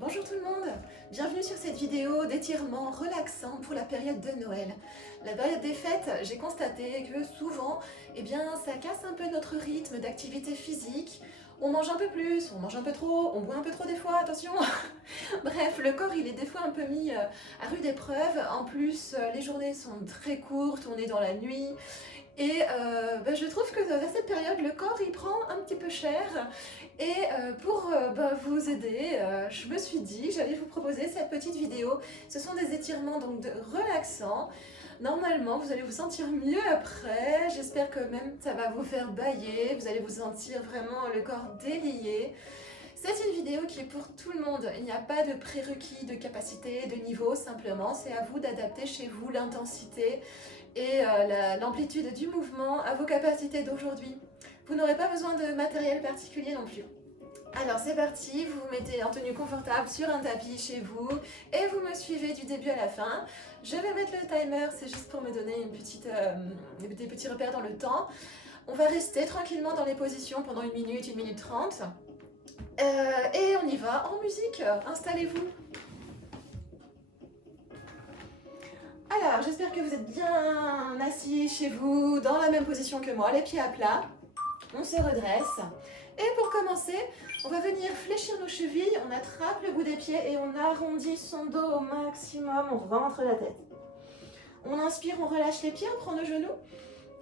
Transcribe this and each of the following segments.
Bonjour tout le monde, bienvenue sur cette vidéo d'étirement relaxant pour la période de Noël. La période des fêtes, j'ai constaté que souvent, ça casse un peu notre rythme d'activité physique. On mange un peu plus, on mange un peu trop, on boit un peu trop des fois, attention. Bref, le corps il est des fois un peu mis à rude épreuve. En plus, les journées sont très courtes, on est dans la nuit. Et je trouve que à cette période, le corps il prend un petit peu cher. Et pour vous aider, je me suis dit que j'allais vous proposer cette petite vidéo. Ce sont des étirements donc relaxants. Normalement, vous allez vous sentir mieux après. J'espère que même ça va vous faire bâiller. Vous allez vous sentir vraiment le corps délié. C'est une vidéo qui est pour tout le monde. Il n'y a pas de prérequis de capacité, de niveau. Simplement, c'est à vous d'adapter chez vous l'intensité et l'amplitude du mouvement à vos capacités d'aujourd'hui. Vous n'aurez pas besoin de matériel particulier non plus. Alors c'est parti, vous vous mettez en tenue confortable sur un tapis chez vous et vous me suivez du début à la fin. Je vais mettre le timer, c'est juste pour me donner des petits repères dans le temps. On va rester tranquillement dans les positions pendant 1 minute, 1 minute 30. Et on y va en musique, installez-vous. Alors j'espère que vous êtes bien assis chez vous, dans la même position que moi, les pieds à plat. On se redresse. Et pour commencer, on va venir fléchir nos chevilles, on attrape le bout des pieds et on arrondit son dos au maximum, on rentre la tête. On inspire, on relâche les pieds, on prend nos genoux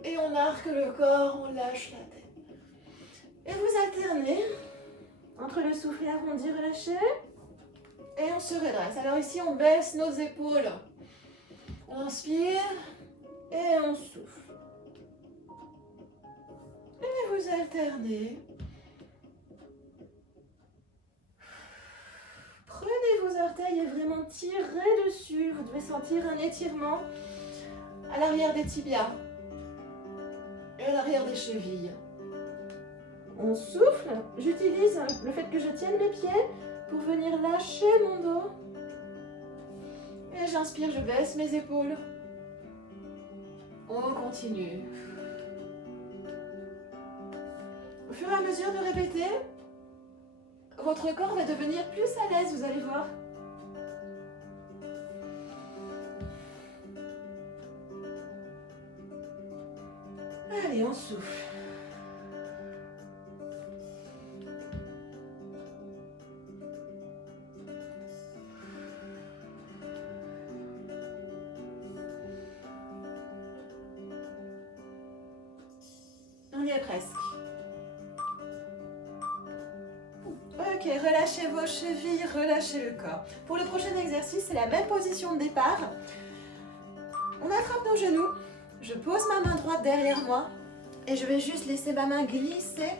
et on arque le corps, on lâche la tête. Et vous alternez entre le souffle et arrondi, relâché et on se redresse. Alors ici, on baisse nos épaules. On inspire et on souffle. Et vous alternez. Prenez vos orteils et vraiment tirez dessus. Vous devez sentir un étirement à l'arrière des tibias et à l'arrière des chevilles. On souffle. J'utilise le fait que je tienne mes pieds pour venir lâcher mon dos. Et j'inspire, je baisse mes épaules. On continue. Au fur et à mesure de répéter, votre corps va devenir plus à l'aise, vous allez voir. Allez, on souffle. On y est presque. Ok, relâchez vos chevilles, relâchez le corps. Pour le prochain exercice, c'est la même position de départ. On attrape nos genoux. Je pose ma main droite derrière moi et je vais juste laisser ma main glisser.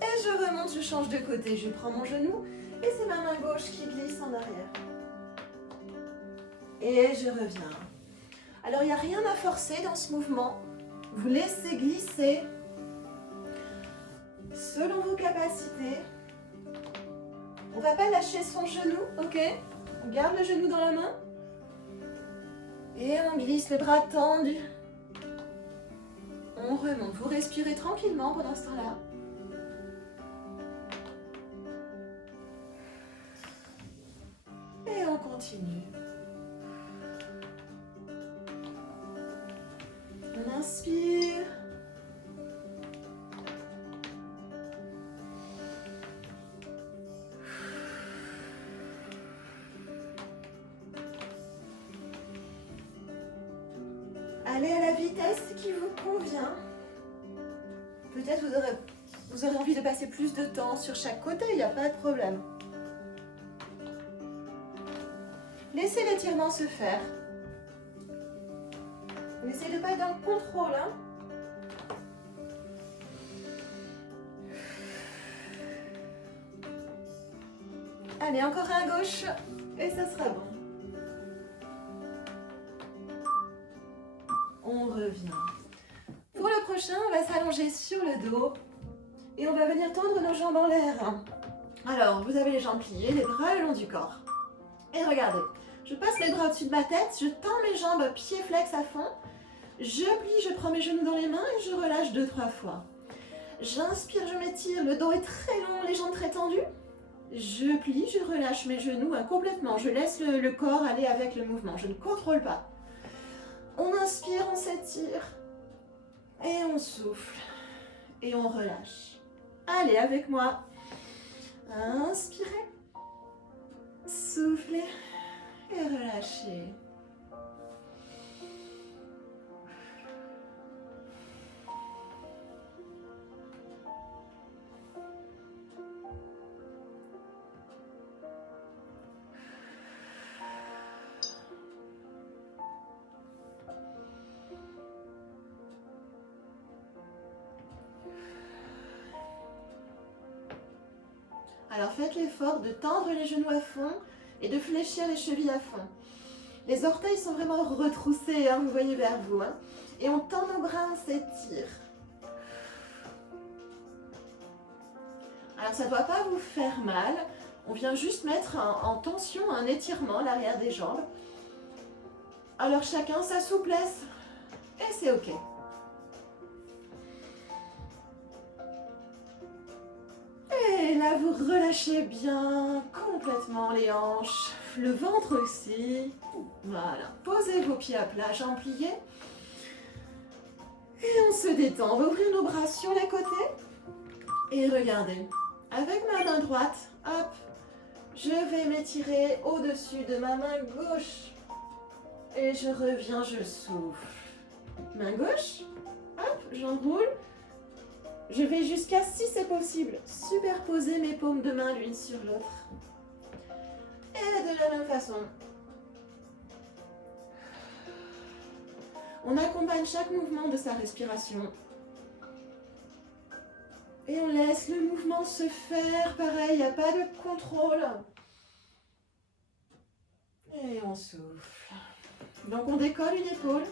Et je remonte, je change de côté. Je prends mon genou et c'est ma main gauche qui glisse en arrière. Et je reviens. Alors, il n'y a rien à forcer dans ce mouvement. Vous laissez glisser selon vos capacités. On ne va pas lâcher son genou, ok? On garde le genou dans la main. Et on glisse le bras tendu. On remonte. Vous respirez tranquillement pendant ce temps-là. Et on continue. On inspire. Allez à la vitesse qui vous convient. Peut-être vous aurez envie de passer plus de temps sur chaque côté, il n'y a pas de problème. Laissez l'étirement se faire. N'essayez de ne pas être dans le contrôle. Allez, encore à gauche et ça sera bon. On revient. Pour le prochain, on va s'allonger sur le dos et on va venir tendre nos jambes en l'air. Alors, vous avez les jambes pliées, les bras le long du corps. Et regardez, je passe les bras au-dessus de ma tête, je tends mes jambes pieds flex à fond, je plie, je prends mes genoux dans les mains et je relâche 2-3 fois. J'inspire, je m'étire, le dos est très long, les jambes très tendues. Je plie, je relâche mes genoux complètement. Je laisse le corps aller avec le mouvement. Je ne contrôle pas. On inspire, on s'étire. Et on souffle. Et on relâche. Allez, avec moi. Inspirez. Soufflez. Et relâchez. Alors faites l'effort de tendre les genoux à fond et de fléchir les chevilles à fond. Les orteils sont vraiment retroussés, vous voyez vers vous. Et on tend nos bras, on s'étire. Alors ça ne doit pas vous faire mal. On vient juste mettre en tension un étirement à l'arrière des jambes. Alors chacun sa souplesse. Et c'est ok. Et là, vous relâchez bien complètement les hanches, le ventre aussi. Voilà. Posez vos pieds à plat, jambes pliées. Et on se détend. On va ouvrir nos bras sur les côtés. Et regardez, avec ma main droite, hop, je vais m'étirer au-dessus de ma main gauche. Et je reviens, je souffle. Main gauche, hop, j'enroule. Je vais jusqu'à, si c'est possible, superposer mes paumes de main l'une sur l'autre. Et de la même façon. On accompagne chaque mouvement de sa respiration. Et on laisse le mouvement se faire. Pareil, il n'y a pas de contrôle. Et on souffle. Donc on décolle une épaule.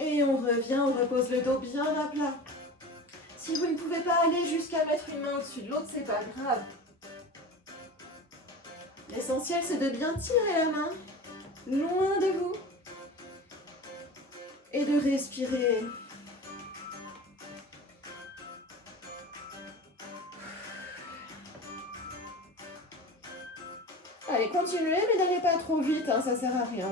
Et on revient, on repose le dos bien à plat. Si vous ne pouvez pas aller jusqu'à mettre une main au-dessus de l'autre, c'est pas grave. L'essentiel, c'est de bien tirer la main, loin de vous. Et de respirer. Allez, continuez, mais n'allez pas trop vite, ça sert à rien.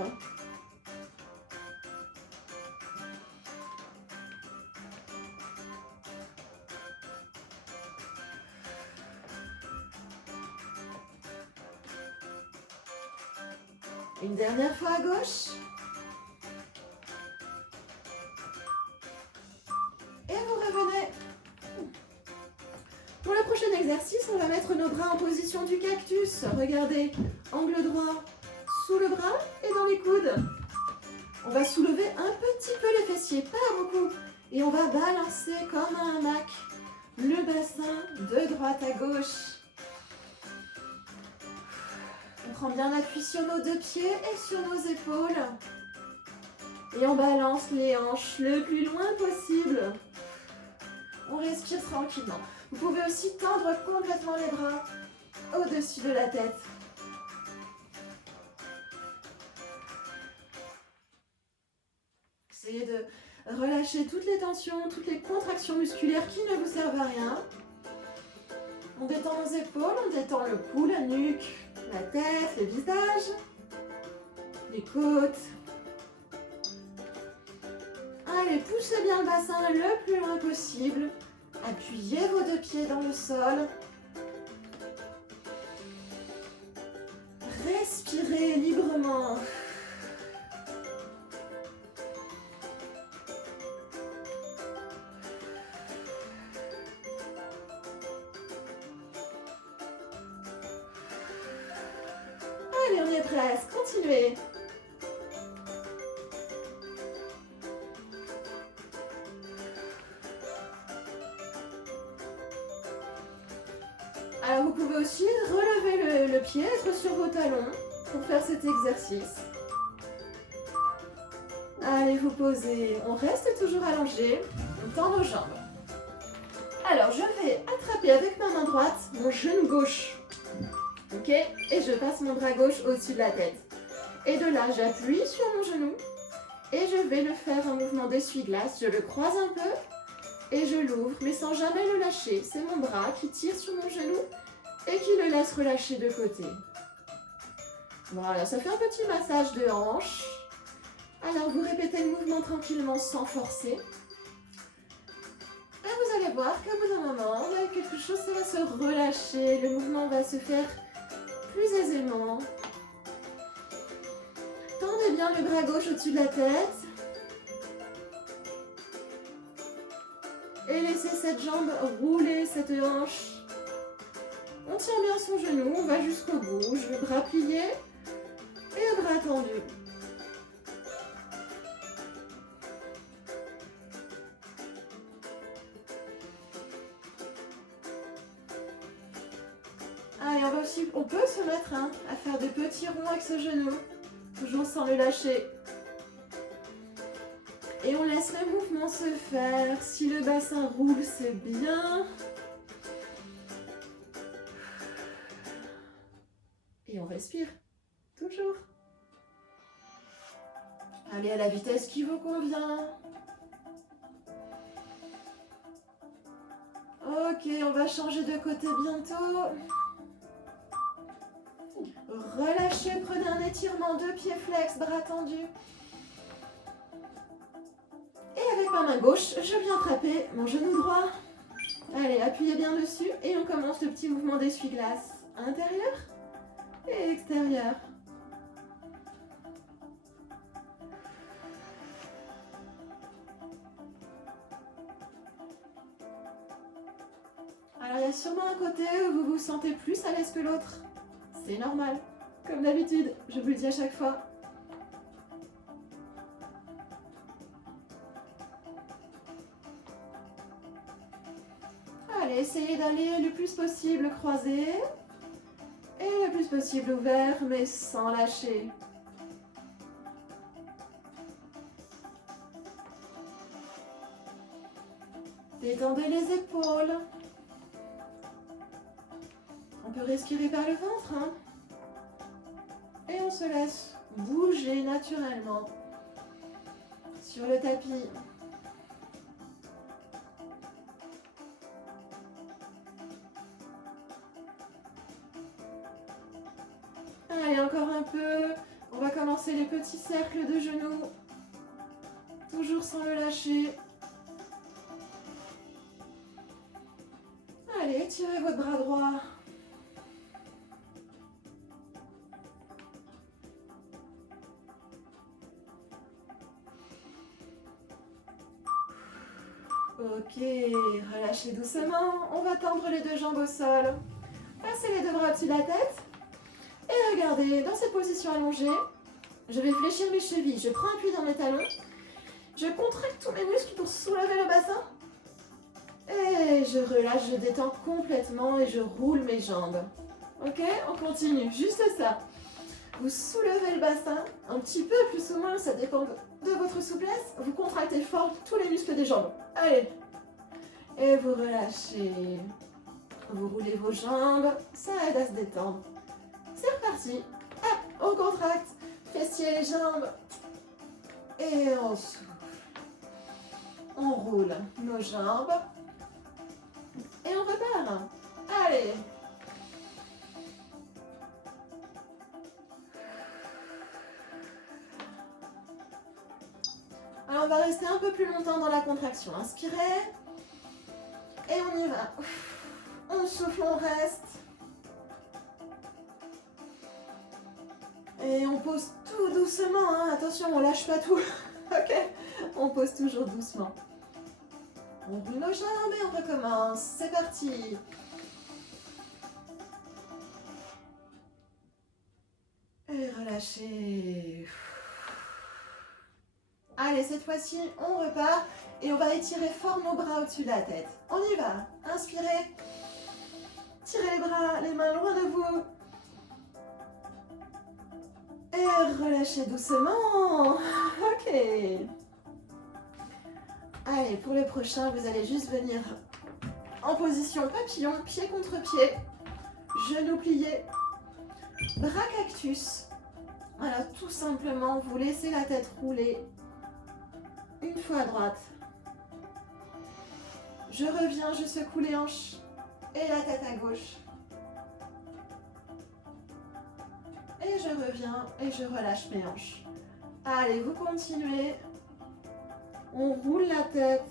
Une dernière fois à gauche. Et vous revenez. Pour le prochain exercice, on va mettre nos bras en position du cactus. Regardez, angle droit sous le bras et dans les coudes. On va soulever un petit peu les fessiers, pas beaucoup. Et on va balancer comme un hamac le bassin de droite à gauche. On prend bien appui sur nos deux pieds et sur nos épaules. Et on balance les hanches le plus loin possible. On respire tranquillement. Vous pouvez aussi tendre complètement les bras au-dessus de la tête. Essayez de relâcher toutes les tensions, toutes les contractions musculaires qui ne vous servent à rien. On détend nos épaules, on détend le cou, la nuque, la tête, le visage, les côtes. Allez, poussez bien le bassin le plus loin possible. Appuyez vos deux pieds dans le sol. Respirez librement. Allez, on y est presque. Continuez. Alors, vous pouvez aussi relever le pied, être sur vos talons pour faire cet exercice. Allez, vous posez. On reste toujours allongé. On tend nos jambes. Alors, je vais attraper avec ma main droite mon genou gauche. Ok? Et je passe mon bras gauche au-dessus de la tête. Et de là, j'appuie sur mon genou. Et je vais le faire un mouvement d'essuie-glace. Je le croise un peu. et je l'ouvre, mais sans jamais le lâcher. C'est mon bras qui tire sur mon genou et qui le laisse relâcher de côté. Voilà, ça fait un petit massage de hanche. Alors, vous répétez le mouvement tranquillement sans forcer. Et vous allez voir qu'au bout d'un moment, là, quelque chose ça va se relâcher. Le mouvement va se faire plus aisément. Tendez bien le bras gauche au-dessus de la tête. Et laissez cette jambe rouler, cette hanche. On tient bien son genou, on va jusqu'au bout. Le bras plié et le bras tendu. Allez, on peut se mettre à faire des petits ronds avec ce genou, toujours sans le lâcher. Et on laisse le mouvement se faire. Si le bassin roule, c'est bien. Et on respire, toujours. Allez à la vitesse qui vous convient. Ok, on va changer de côté bientôt. Relâchez, prenez un étirement, 2 pieds flex, bras tendus. Et avec ma main gauche, je viens attraper mon genou droit. Allez, appuyez bien dessus et on commence le petit mouvement d'essuie-glace. Intérieur et extérieur. Alors, il y a sûrement un côté où vous vous sentez plus à l'aise que l'autre. C'est normal. Comme d'habitude, je vous le dis à chaque fois. Allez, essayez d'aller le plus possible croisé et le plus possible ouvert, mais sans lâcher. Détendez les épaules. On peut respirer par le ventre. Et on se laisse bouger naturellement sur le tapis. Allez, encore un peu. On va commencer les petits cercles de genoux. Toujours sans le lâcher. Allez, tirez votre bras droit. Ok, relâchez doucement. On va tendre les 2 jambes au sol. Passez les 2 bras au-dessus de la tête. Et regardez, dans cette position allongée, je vais fléchir mes chevilles. Je prends appui dans mes talons. Je contracte tous mes muscles pour soulever le bassin. Et je relâche, je détends complètement et je roule mes jambes. Ok, on continue, juste ça. Vous soulevez le bassin, un petit peu plus ou moins, ça dépend de votre souplesse. Vous contractez fort tous les muscles des jambes. Allez. Et vous relâchez. Vous roulez vos jambes, ça aide à se détendre. C'est reparti. Hop, on contracte. Fessiers les jambes. Et on souffle. On roule nos jambes. Et on repart. Allez. Alors on va rester un peu plus longtemps dans la contraction. Inspirez. Et on y va. On souffle, on reste. Et on pose tout doucement. Attention, on lâche pas tout. Ok. On pose toujours doucement. On roule nos jambes et on recommence. C'est parti. Et relâchez. Allez, cette fois-ci, on repart et on va étirer fort nos bras au-dessus de la tête. On y va. Inspirez. Tirez les bras, les mains loin de vous. Et relâchez doucement. Ok. Allez, pour le prochain, vous allez juste venir en position papillon, pied contre pied, genoux pliés, bras cactus. Alors, tout simplement, vous laissez la tête rouler une fois à droite, Je reviens, je secoue les hanches et la tête à gauche. Et je reviens et je relâche mes hanches. Allez, vous continuez. On roule la tête,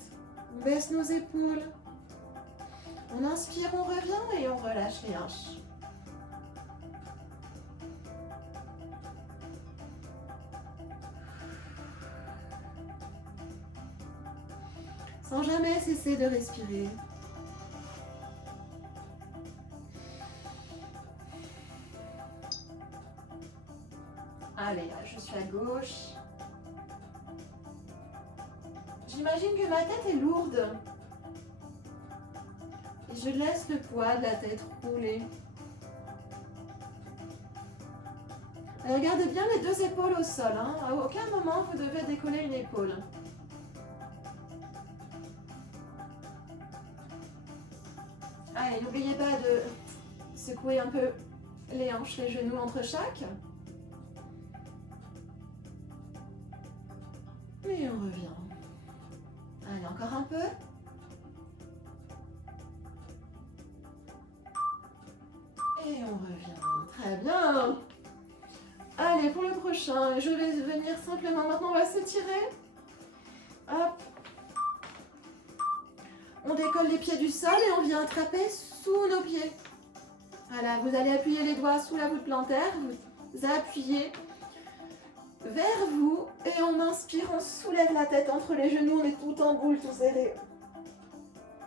on baisse nos épaules. On inspire, on revient et on relâche les hanches. Sans jamais cesser de respirer. Allez, là, je suis à gauche. J'imagine que ma tête est lourde. Et je laisse le poids de la tête rouler. Alors, gardez bien les deux épaules au sol. Hein. À aucun moment, vous devez décoller une épaule. Allez, n'oubliez pas de secouer un peu les hanches, les genoux entre chaque. Et on revient. Allez, encore un peu. Et on revient. Très bien. Allez, pour le prochain, je vais venir simplement. Maintenant, on va s'étirer. Hop. On décolle les pieds du sol et on vient attraper sous nos pieds. Voilà, vous allez appuyer les doigts sous la voûte plantaire. Vous appuyez vers vous et on inspire, on soulève la tête entre les genoux, on est tout en boule, tout serré.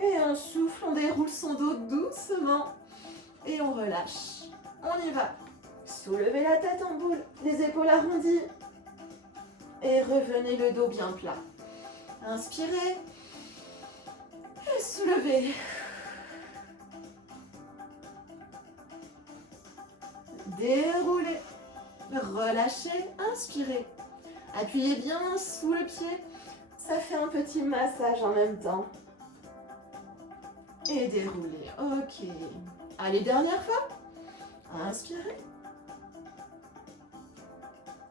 Et on souffle, on déroule son dos doucement et on relâche. On y va. Soulevez la tête en boule, les épaules arrondies et revenez le dos bien plat. Inspirez et soulevez. Déroulez. Relâchez, inspirez. Appuyez bien sous le pied. Ça fait un petit massage en même temps. Et déroulez. Ok. Allez, dernière fois. Inspirez.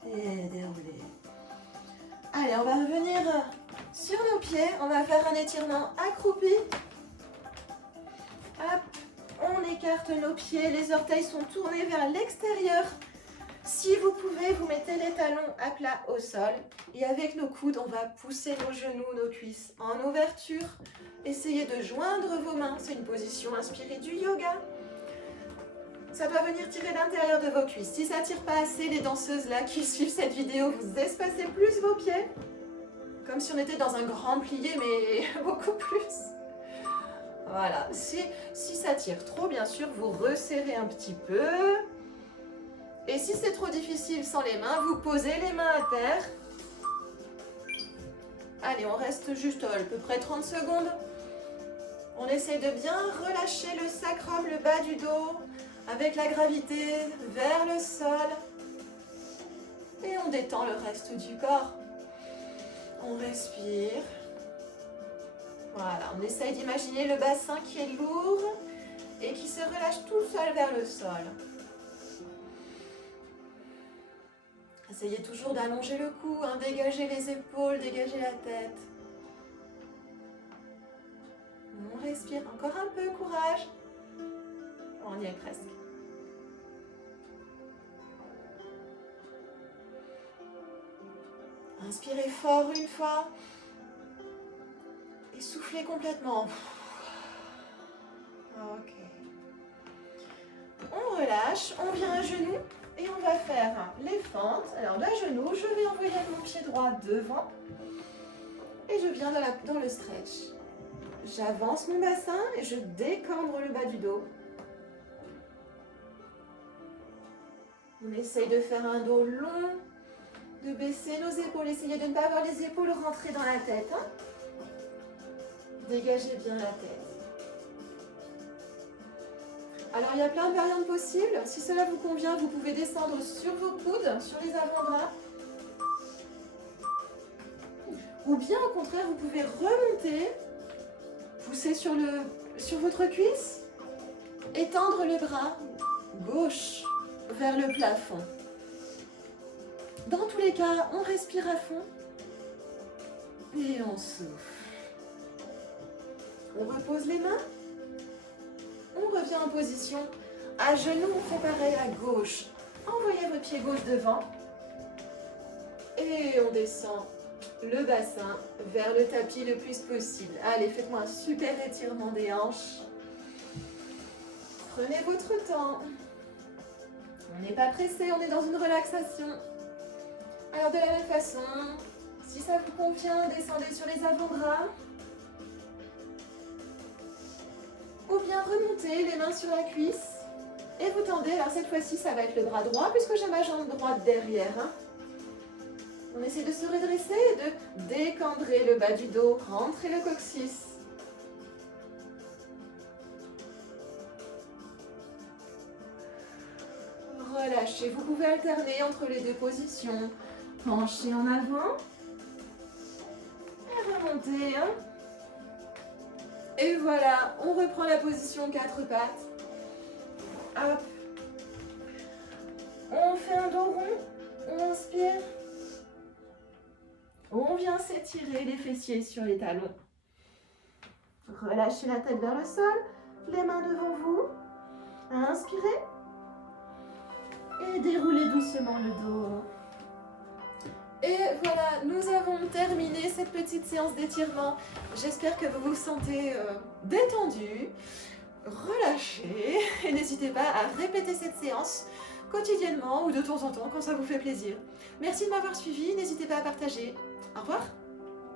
Et déroulez. Allez, on va revenir sur nos pieds. On va faire un étirement accroupi. Hop. On écarte nos pieds. Les orteils sont tournés vers l'extérieur. Si vous pouvez, vous mettez les talons à plat au sol et avec nos coudes, on va pousser nos genoux, nos cuisses en ouverture. Essayez de joindre vos mains, c'est une position inspirée du yoga. Ça doit venir tirer l'intérieur de vos cuisses. Si ça ne tire pas assez, les danseuses là qui suivent cette vidéo, vous espacez plus vos pieds. Comme si on était dans un grand plié, mais beaucoup plus. Voilà, si ça tire trop, bien sûr, vous resserrez un petit peu. Et si c'est trop difficile sans les mains, vous posez les mains à terre. Allez, on reste juste à peu près 30 secondes. On essaie de bien relâcher le sacrum, le bas du dos, avec la gravité vers le sol. Et on détend le reste du corps. On respire. Voilà, on essaye d'imaginer le bassin qui est lourd et qui se relâche tout seul vers le sol. Essayez toujours d'allonger le cou, hein, dégager les épaules, dégager la tête. On respire encore un peu, courage. On y est presque. Inspirez fort une fois. Et soufflez complètement. Ok. On relâche, on vient à genoux. Et on va faire les fentes. Alors, à genoux, je vais envoyer mon pied droit devant. Et je viens dans le stretch. J'avance mon bassin et je décambre le bas du dos. On essaye de faire un dos long, de baisser nos épaules. Essayez de ne pas avoir les épaules rentrées dans la tête. Hein. Dégagez bien la tête. Alors, il y a plein de variantes possibles. Si cela vous convient, vous pouvez descendre sur vos coudes, sur les avant-bras. Ou bien, au contraire, vous pouvez remonter, pousser sur votre cuisse, étendre le bras gauche vers le plafond. Dans tous les cas, on respire à fond et on souffle. On repose les mains. On revient en position. À genoux, on fait pareil à gauche. Envoyez votre pied gauche devant. Et on descend le bassin vers le tapis le plus possible. Allez, faites-moi un super étirement des hanches. Prenez votre temps. On n'est pas pressé, on est dans une relaxation. Alors de la même façon, si ça vous convient, descendez sur les avant-bras. Ou bien remontez les mains sur la cuisse. Et vous tendez, alors cette fois-ci ça va être le bras droit puisque j'ai ma jambe droite derrière. On essaie de se redresser et de décambrer le bas du dos, rentrer le coccyx. Relâchez, vous pouvez alterner entre les deux positions. Penchez en avant. Et remontez. Et voilà, on reprend la position 4 pattes. Hop. On fait un dos rond. On inspire. On vient s'étirer les fessiers sur les talons. Relâchez la tête vers le sol. Les mains devant vous. Inspirez. Et déroulez doucement le dos. Et voilà, nous avons terminé cette petite séance d'étirement. J'espère que vous vous sentez détendu, relâché. Et n'hésitez pas à répéter cette séance quotidiennement ou de temps en temps quand ça vous fait plaisir. Merci de m'avoir suivi, n'hésitez pas à partager. Au revoir.